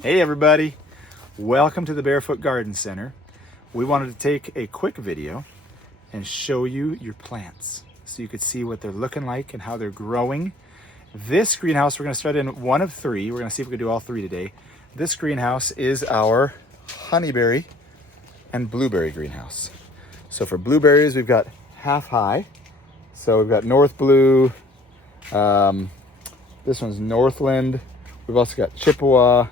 Hey everybody, welcome to the Barefoot Garden Center. We wanted to take a quick video and show you your plants so you could see what they're looking like and how they're growing. This greenhouse, we're going to start in one of three. We're going to see if we can do all three today. This greenhouse is our honeyberry and blueberry greenhouse. So for blueberries, we've got half high. So we've got North Blue, this one's Northland. We've also got Chippewa.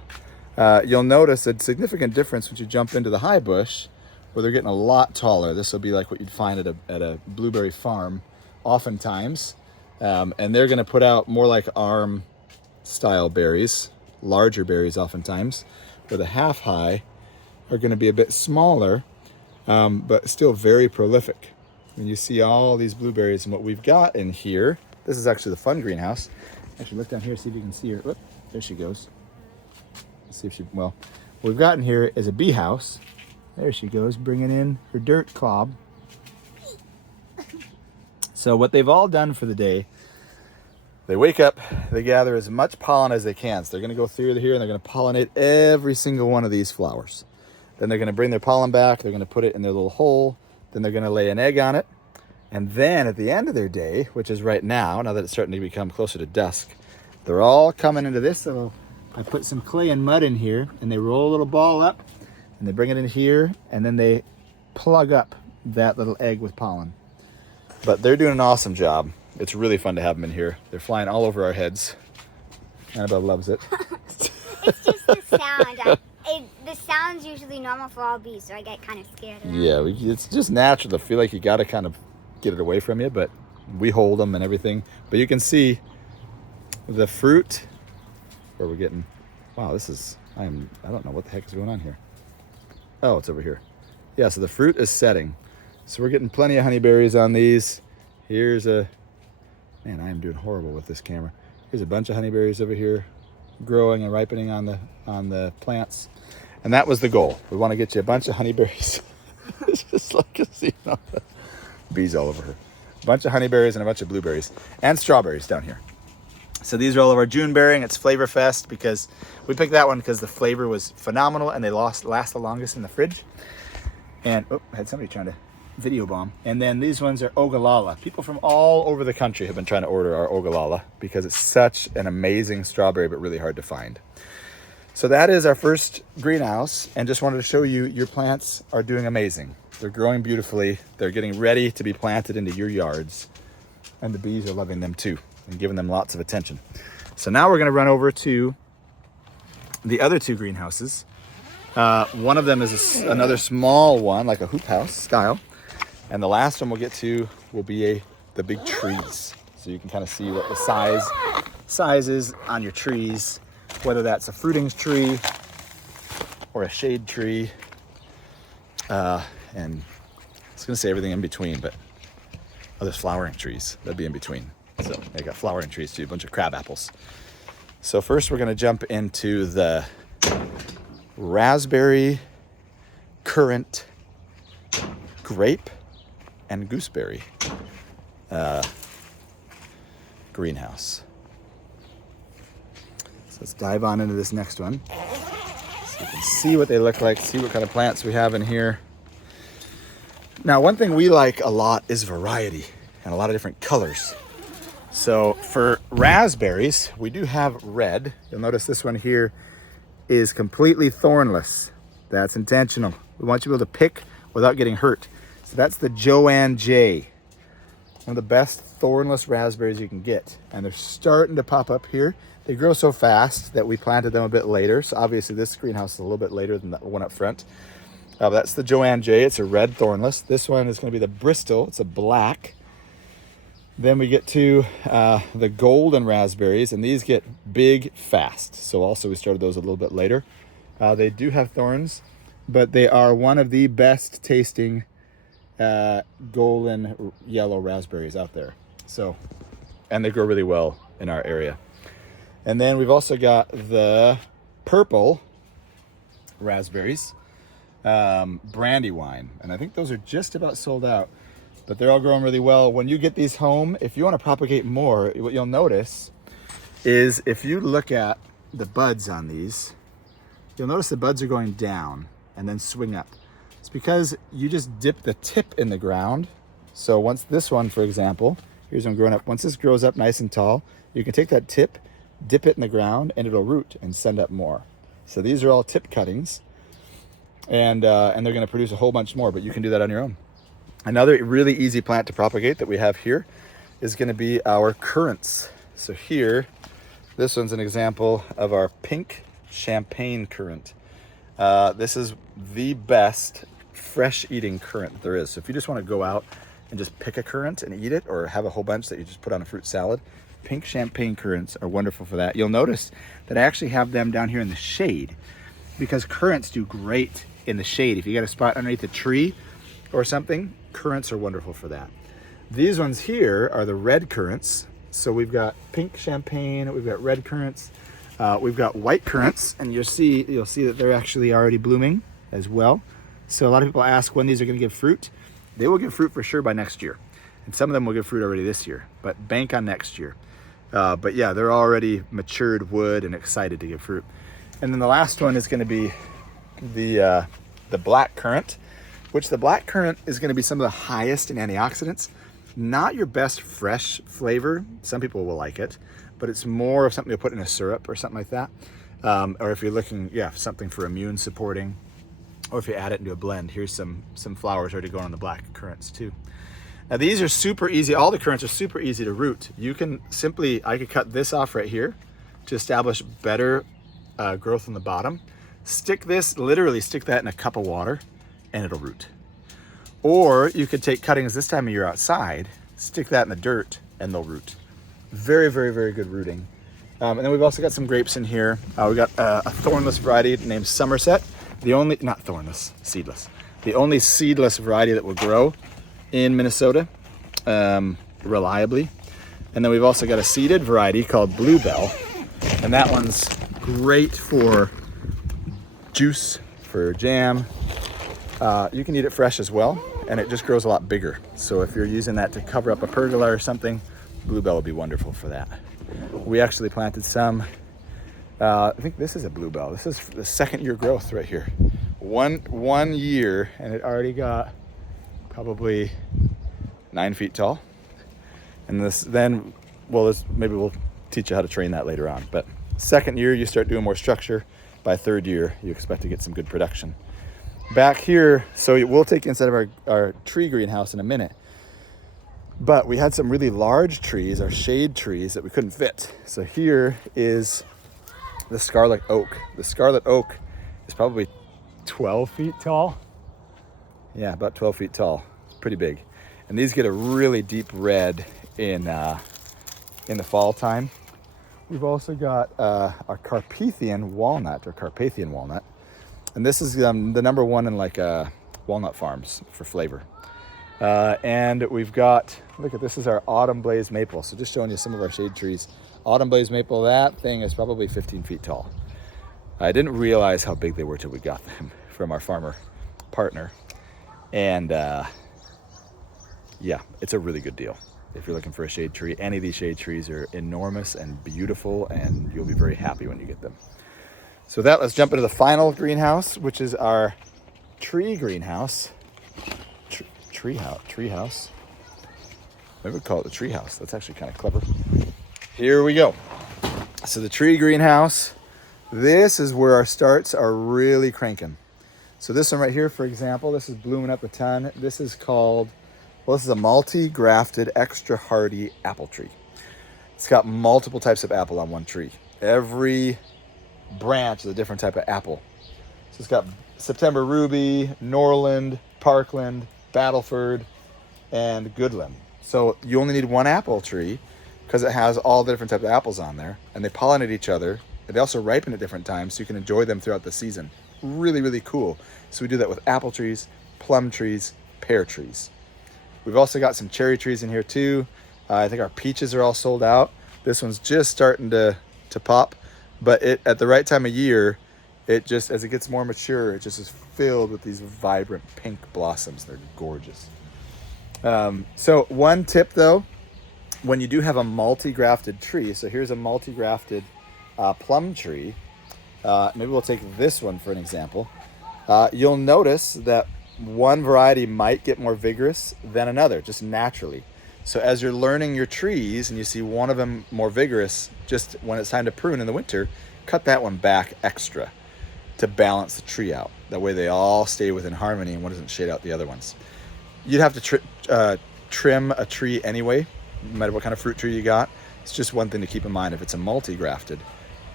You'll notice a significant difference when you jump into the high bush, where they're getting a lot taller. This will be like what you'd find at a blueberry farm oftentimes. And they're gonna put out more like arm style berries, larger berries oftentimes, where the half high are gonna be a bit smaller, but still very prolific. When you see all these blueberries and what we've got in here, this is actually the fun greenhouse. Actually look down here, see if you can see her. Whoop, there she goes. Let's see if she, well, what we've got in here is a bee house. There she goes, bringing in her dirt clob. So what they've all done for the day, they wake up, they gather as much pollen as they can. So they're gonna go through here and they're gonna pollinate every single one of these flowers. Then they're gonna bring their pollen back, they're gonna put it in their little hole, then they're gonna lay an egg on it. And then at the end of their day, which is right now that it's starting to become closer to dusk, they're all coming into this little, I put some clay and mud in here, and they roll a little ball up, and they bring it in here, and then they plug up that little egg with pollen. But they're doing an awesome job. It's really fun to have them in here. They're flying all over our heads. Annabelle loves it. It's just the sound. The sound's usually normal for all bees, so I get kind of scared of them. Yeah, it's just natural to feel like you got to kind of get it away from you, but we hold them and everything. But you can see the fruit. Where we're getting, wow, this is, I don't know what the heck is going on here. Oh, it's over here. Yeah, so the fruit is setting. So we're getting plenty of honeyberries on these. Here's a, man, I am doing horrible with this camera. Here's a bunch of honeyberries over here growing and ripening on the plants. And that was the goal. We want to get you a bunch of honeyberries. It's just like a scene of bees all over her. A bunch of honeyberries and a bunch of blueberries and strawberries down here. So these are all of our June bearing. It's Flavor Fest because we picked that one because the flavor was phenomenal and they last the longest in the fridge. And oh, I had somebody trying to video bomb. And then these ones are Ogallala. People from all over the country have been trying to order our Ogallala because it's such an amazing strawberry, but really hard to find. So that is our first greenhouse, and just wanted to show you your plants are doing amazing. They're growing beautifully. They're getting ready to be planted into your yards, and the bees are loving them too and giving them lots of attention. So now we're going to run over to the other two greenhouses. One of them is another small one, like a hoop house style, and the last one we'll get to will be the big trees. So you can kind of see what the size is on your trees, whether that's a fruiting tree or a shade tree, and I was going to say everything in between, but there's flowering trees that'd be in between. So I got flowering trees too, a bunch of crab apples. So first we're going to jump into the raspberry, currant, grape, and gooseberry greenhouse. So let's dive on into this next one so you can see what they look like, see what kind of plants we have in here. Now, one thing we like a lot is variety and a lot of different colors. So for raspberries, we do have red. You'll notice this one here is completely thornless. That's intentional. We want you to be able to pick without getting hurt. So that's the Joanne J. One of the best thornless raspberries you can get. And they're starting to pop up here. They grow so fast that we planted them a bit later. So obviously this greenhouse is a little bit later than that one up front. That's the Joanne J. It's a red thornless. This one is going to be the Bristol. It's a black. Then we get to the golden raspberries, and these get big fast. So also we started those a little bit later. They do have thorns, but they are one of the best tasting golden yellow raspberries out there. So, and they grow really well in our area. And then we've also got the purple raspberries, Brandywine, and I think those are just about sold out. But they're all growing really well. When you get these home, if you want to propagate more, what you'll notice is if you look at the buds on these, you'll notice the buds are going down and then swing up. It's because you just dip the tip in the ground. So once this one, for example, here's one growing up. Once this grows up nice and tall, you can take that tip, dip it in the ground, and it'll root and send up more. So these are all tip cuttings, and they're going to produce a whole bunch more, but you can do that on your own. Another really easy plant to propagate that we have here is going to be our currants. So here, this one's an example of our pink champagne currant. This is the best fresh eating currant that there is. So if you just want to go out and just pick a currant and eat it, or have a whole bunch that you just put on a fruit salad, pink champagne currants are wonderful for that. You'll notice that I actually have them down here in the shade, because currants do great in the shade. If you got a spot underneath a tree or something, currants are wonderful for that. These ones here are the red currants. So we've got pink champagne, we've got red currants, we've got white currants, and you'll see that they're actually already blooming as well. So a lot of people ask when these are going to give fruit. They will give fruit for sure by next year, and some of them will give fruit already this year, but bank on next year. But yeah, they're already matured wood and excited to give fruit. And then the last one is going to be the black currant, which the black currant is going to be some of the highest in antioxidants. Not your best fresh flavor. Some people will like it, but it's more of something to put in a syrup or something like that. Or if you're looking, something for immune supporting, or if you add it into a blend. Here's some flowers already going on the black currants too. Now these are super easy. All the currants are super easy to root. You can simply, I could cut this off right here to establish better growth on the bottom. Literally stick that in a cup of water and it'll root. Or you could take cuttings this time of year outside, stick that in the dirt and they'll root. Very, very, very good rooting. And then we've also got some grapes in here. We got a thornless variety named Somerset. Not thornless, seedless. The only seedless variety that will grow in Minnesota reliably. And then we've also got a seeded variety called Bluebell. And that one's great for juice, for jam. You can eat it fresh as well, and it just grows a lot bigger. So if you're using that to cover up a pergola or something, Bluebell would be wonderful for that. We actually planted some, I think this is a Bluebell. This is the second year growth right here. One year, and it already got probably 9 feet tall. And maybe we'll teach you how to train that later on. But second year, you start doing more structure. By third year, you expect to get some good production. Back here, so we'll take you inside of our tree greenhouse in a minute. But we had some really large trees, our shade trees, that we couldn't fit. So here is the scarlet oak. The scarlet oak is probably 12 feet tall. Yeah, about 12 feet tall. It's pretty big. And these get a really deep red in the fall time. We've also got our Carpathian walnut. And this is the number one in walnut farms for flavor. And we've got, look at this, is our autumn blaze maple. So just showing you some of our shade trees. Autumn blaze maple, that thing is probably 15 feet tall. I didn't realize how big they were till we got them from our farmer partner. And it's a really good deal. If you're looking for a shade tree, any of these shade trees are enormous and beautiful, and you'll be very happy when you get them. So let's jump into the final greenhouse, which is our tree greenhouse. Treehouse. Maybe we'll call it the treehouse. That's actually kind of clever. Here we go. So the tree greenhouse, this is where our starts are really cranking. So this one right here, for example, this is blooming up a ton. This is a multi-grafted extra hardy apple tree. It's got multiple types of apple on one tree. Every branch is a different type of apple. So it's got September Ruby, Norland, Parkland, Battleford, and Goodland. So you only need one apple tree because it has all the different types of apples on there, and they pollinate each other, and they also ripen at different times so you can enjoy them throughout the season. Really, really cool. So we do that with apple trees, plum trees, pear trees. We've also got some cherry trees in here too. I think our peaches are all sold out. This one's just starting to pop, but at the right time of year, as it gets more mature, it just is filled with these vibrant pink blossoms. They're gorgeous. So one tip though, when you do have a multi-grafted tree, so here's a multi-grafted plum tree. Maybe we'll take this one for an example. You'll notice that one variety might get more vigorous than another, just naturally. So as you're learning your trees and you see one of them more vigorous, just when it's time to prune in the winter, cut that one back extra to balance the tree out. That way they all stay within harmony and one doesn't shade out the other ones. You'd have to trim a tree anyway, no matter what kind of fruit tree you got. It's just one thing to keep in mind if it's a multi-grafted,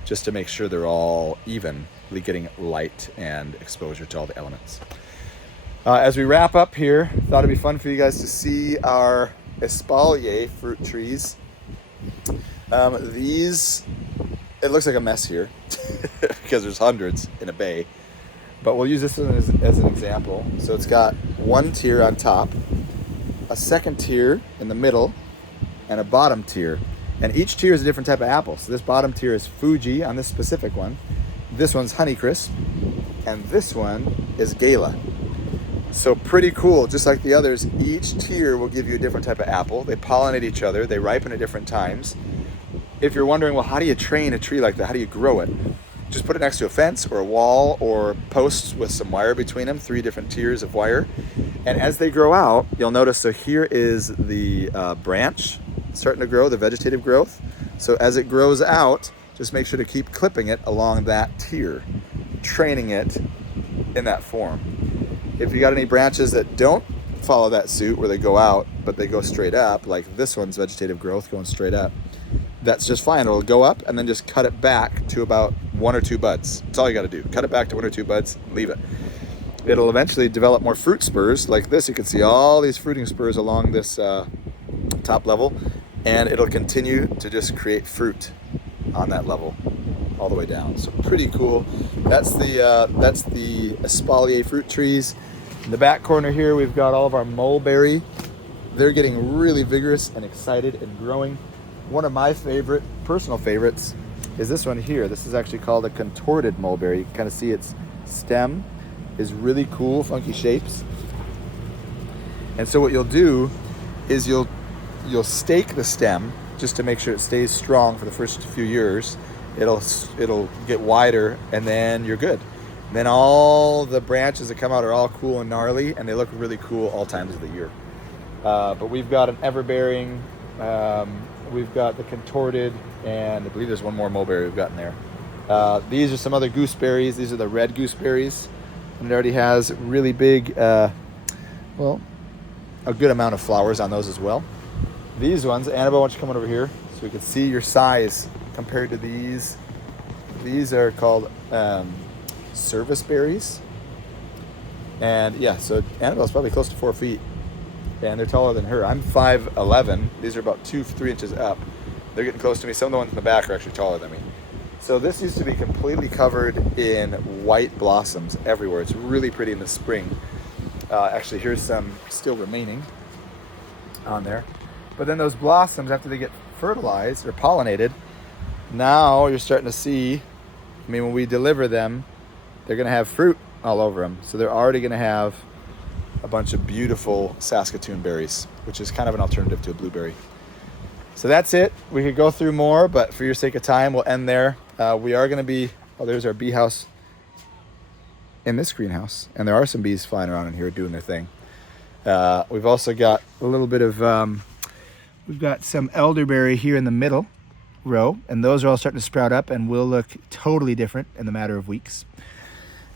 just to make sure they're all evenly getting light and exposure to all the elements. As we wrap up here, thought it'd be fun for you guys to see our espalier fruit trees. These, it looks like a mess here because there's hundreds in a bay, but we'll use this one as an example. So it's got one tier on top, a second tier in the middle, and a bottom tier. And each tier is a different type of apple. So this bottom tier is Fuji on this specific one. This one's Honeycrisp, and this one is Gala. So pretty cool, just like the others, each tier will give you a different type of apple. They pollinate each other, they ripen at different times. If you're wondering, well, how do you train a tree like that? How do you grow it? Just put it next to a fence or a wall or posts with some wire between them, 3 different tiers of wire. And as they grow out, you'll notice, so here is the branch starting to grow, the vegetative growth. So as it grows out, just make sure to keep clipping it along that tier, training it in that form. If you got any branches that don't follow that suit where they go out, but they go straight up, like this one's vegetative growth going straight up, that's just fine. It'll go up and then just cut it back to about 1 or 2 buds. That's all you got to do. Cut it back to 1 or 2 buds, leave it. It'll eventually develop more fruit spurs like this. You can see all these fruiting spurs along this top level, and it'll continue to just create fruit on that level all the way down. So pretty cool. That's the espalier fruit trees. In the back corner here, we've got all of our mulberry. They're getting really vigorous and excited and growing. One of my personal favorites is this one here. This is actually called a contorted mulberry. You can kind of see its stem is really cool, funky shapes. And so what you'll do is you'll stake the stem just to make sure it stays strong for the first few years. It'll get wider and then you're good. And then all the branches that come out are all cool and gnarly and they look really cool all times of the year. But we've got an everbearing, we've got the contorted, and I believe there's one more mulberry we've got in there. These are some other gooseberries. These are the red gooseberries. And it already has really big, a good amount of flowers on those as well. These ones, Annabelle, why don't you come on over here so we can see your size compared to these. These are called service berries. And yeah, so Annabelle's probably close to 4 feet. And they're taller than her. I'm 5'11". These are about 2-3 inches up. They're getting close to me. Some of the ones in the back are actually taller than me. So this used to be completely covered in white blossoms everywhere. It's really pretty in the spring. Actually, here's some still remaining on there. But then those blossoms, after they get fertilized or pollinated, now you're starting to see, when we deliver them, they're going to have fruit all over them. So they're already going to have a bunch of beautiful Saskatoon berries, which is kind of an alternative to a blueberry. So that's it. We could go through more, but for your sake of time, we'll end there. We are going to be, there's our bee house in this greenhouse, and there are some bees flying around in here doing their thing. We've also got a little bit of, we've got some elderberry here in the middle row, and those are all starting to sprout up and will look totally different in the matter of weeks.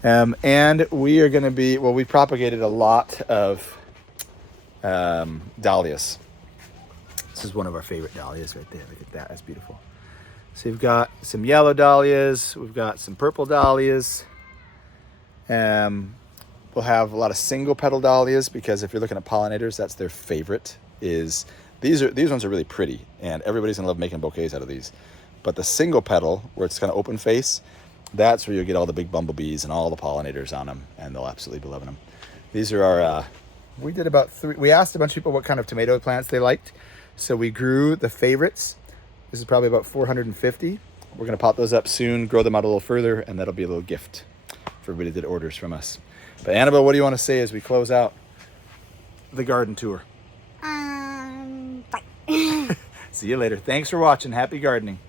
And we are going to be, we propagated a lot of dahlias. This is one of our favorite dahlias right there. Look at that, that's beautiful. So we've got some yellow dahlias, we've got some purple dahlias. We'll have a lot of single petal dahlias because if you're looking at pollinators, that's their favorite. These ones are really pretty, and everybody's gonna love making bouquets out of these. But the single petal, where it's kind of open face, that's where you'll get all the big bumblebees and all the pollinators on them, and they'll absolutely be loving them. These are our, we did about 3, we asked a bunch of people what kind of tomato plants they liked. So we grew the favorites. This is probably about 450. We're gonna pop those up soon, grow them out a little further, and that'll be a little gift for everybody that orders from us. But Annabelle, what do you want to say as we close out the garden tour? Bye. See you later. Thanks for watching. Happy gardening.